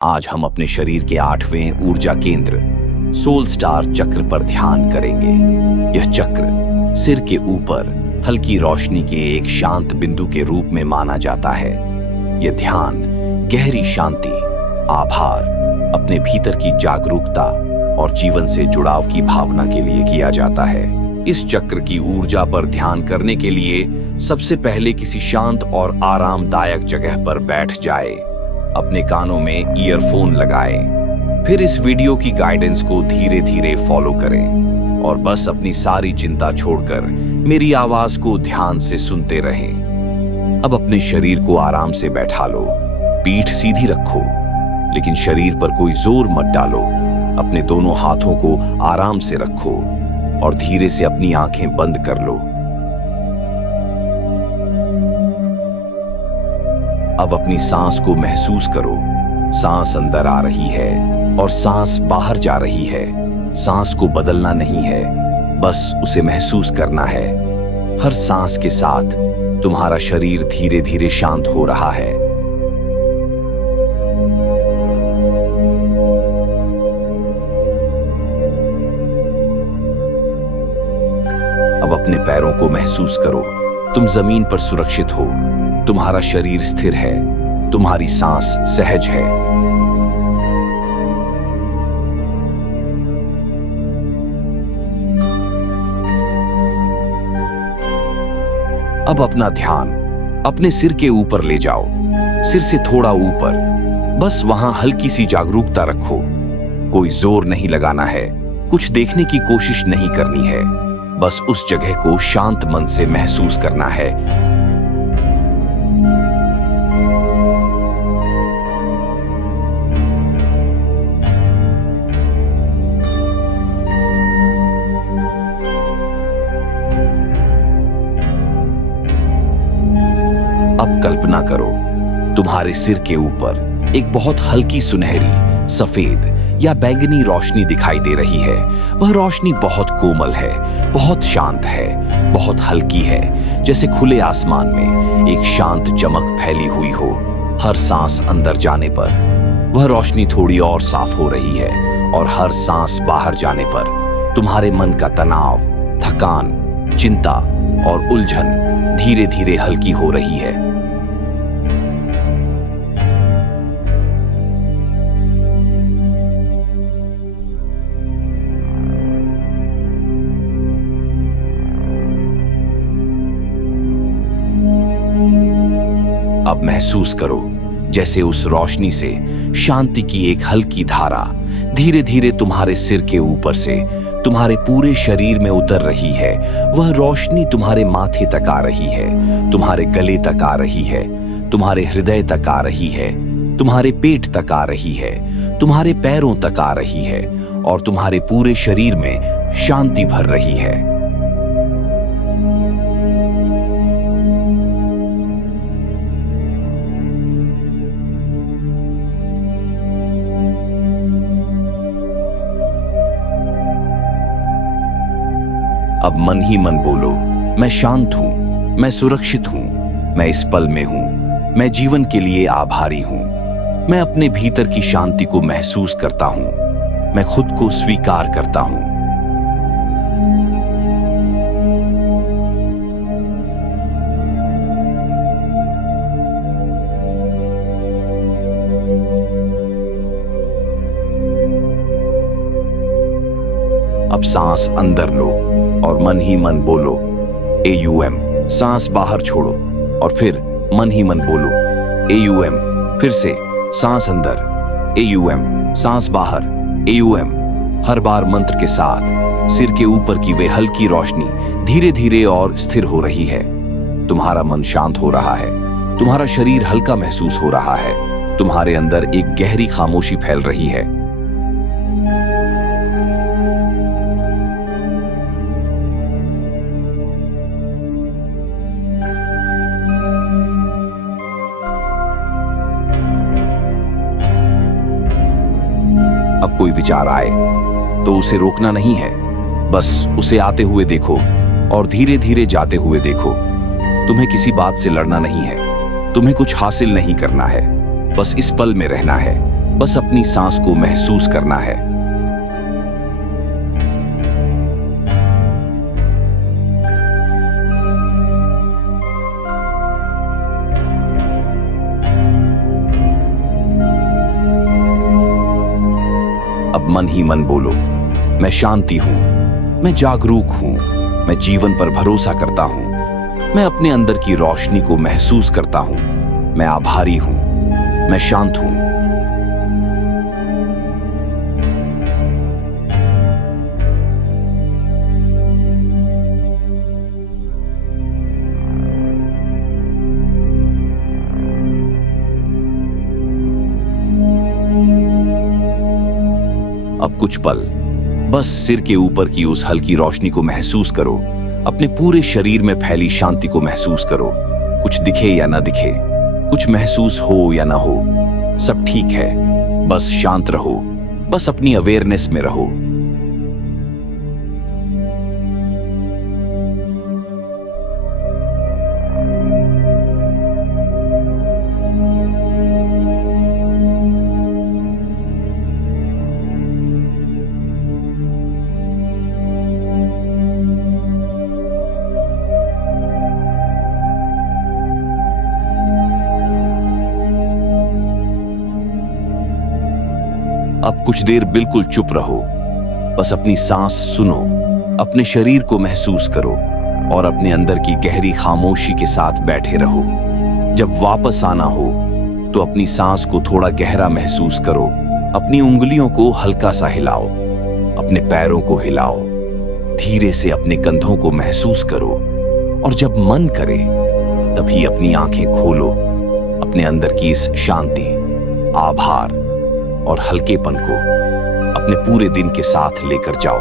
आज हम अपने शरीर के 8वें ऊर्जा केंद्र सोल स्टार चक्र पर ध्यान करेंगे। यह चक्र सिर के ऊपर हल्की रोशनी के एक शांत बिंदु के रूप में माना जाता है। यह ध्यान गहरी शांति, आभार, अपने भीतर की जागरूकता और जीवन से जुड़ाव की भावना के लिए किया जाता है। इस चक्र की ऊर्जा पर ध्यान करने के लिए सबसे पहले किसी शांत और आरामदायक जगह पर बैठ जाए। अपने कानों में ईयरफोन लगाएं। फिर इस वीडियो की गाइडेंस को धीरे धीरे फॉलो करें और बस अपनी सारी चिंता छोड़कर मेरी आवाज को ध्यान से सुनते रहें। अब अपने शरीर को आराम से बैठा लो। पीठ सीधी रखो, लेकिन शरीर पर कोई जोर मत डालो। अपने दोनों हाथों को आराम से रखो और धीरे से अपनी आंखें बंद कर लो। अब अपनी सांस को महसूस करो। सांस अंदर आ रही है और सांस बाहर जा रही है। सांस को बदलना नहीं है, बस उसे महसूस करना है। हर सांस के साथ तुम्हारा शरीर धीरे धीरे शांत हो रहा है। अब अपने पैरों को महसूस करो। तुम जमीन पर सुरक्षित हो। तुम्हारा शरीर स्थिर है। तुम्हारी सांस सहज है। अब अपना ध्यान अपने सिर के ऊपर ले जाओ। सिर से थोड़ा ऊपर, बस वहां हल्की सी जागरूकता रखो। कोई जोर नहीं लगाना है, कुछ देखने की कोशिश नहीं करनी है। बस उस जगह को शांत मन से महसूस करना है। अब कल्पना करो, तुम्हारे सिर के ऊपर एक बहुत हल्की सुनहरी, सफेद या बैंगनी रोशनी दिखाई दे रही है। वह रोशनी बहुत कोमल है, बहुत शांत है, बहुत हल्की है, जैसे खुले आसमान में एक शांत चमक फैली हुई हो। हर सांस अंदर जाने पर वह रोशनी थोड़ी और साफ हो रही है और हर सांस बाहर जाने पर तुम्हारे मन का तनाव, थकान, चिंता और उलझन धीरे धीरे हल्की हो रही है। अब महसूस करो जैसे उस रोशनी से शांति की एक हल्की धारा धीरे धीरे तुम्हारे सिर के ऊपर से तुम्हारे पूरे शरीर में उतर रही है। वह रोशनी तुम्हारे माथे तक आ रही है, तुम्हारे गले तक आ रही है, तुम्हारे हृदय तक आ रही है, तुम्हारे पेट तक आ रही है, तुम्हारे पैरों तक आ रही है और तुम्हारे पूरे शरीर में शांति भर रही है। अब मन ही मन बोलो, मैं शांत हूं, मैं सुरक्षित हूं, मैं इस पल में हूं, मैं जीवन के लिए आभारी हूं, मैं अपने भीतर की शांति को महसूस करता हूं, मैं खुद को स्वीकार करता हूं। अब सांस अंदर लो और मन ही मन बोलो AUM। सांस बाहर छोड़ो और फिर मन ही मन बोलो AUM। फिर से सांस अंदर AUM, सांस बाहर AUM। हर बार मंत्र के साथ सिर के ऊपर की वे हल्की रोशनी धीरे धीरे और स्थिर हो रही है। तुम्हारा मन शांत हो रहा है, तुम्हारा शरीर हल्का महसूस हो रहा है, तुम्हारे अंदर एक गहरी खामोशी फैल रही है। अब कोई विचार आए तो उसे रोकना नहीं है, बस उसे आते हुए देखो और धीरे धीरे जाते हुए देखो। तुम्हें किसी बात से लड़ना नहीं है, तुम्हें कुछ हासिल नहीं करना है, बस इस पल में रहना है। बस अपनी सांस को महसूस करना है। अब मन ही मन बोलो, मैं शांति हूं, मैं जागरूक हूं, मैं जीवन पर भरोसा करता हूं, मैं अपने अंदर की रोशनी को महसूस करता हूं, मैं आभारी हूं, मैं शांत हूं। अब कुछ पल बस सिर के ऊपर की उस हल्की रोशनी को महसूस करो, अपने पूरे शरीर में फैली शांति को महसूस करो। कुछ दिखे या ना दिखे, कुछ महसूस हो या ना हो, सब ठीक है। बस शांत रहो, बस अपनी अवेयरनेस में रहो। अब कुछ देर बिल्कुल चुप रहो, बस अपनी सांस सुनो, अपने शरीर को महसूस करो और अपने अंदर की गहरी खामोशी के साथ बैठे रहो। जब वापस आना हो तो अपनी सांस को थोड़ा गहरा महसूस करो, अपनी उंगलियों को हल्का सा हिलाओ, अपने पैरों को हिलाओ, धीरे से अपने कंधों को महसूस करो और जब मन करे तभी अपनी आंखें खोलो। अपने अंदर की इस शांति, आभार और हल्केपन को अपने पूरे दिन के साथ लेकर जाओ।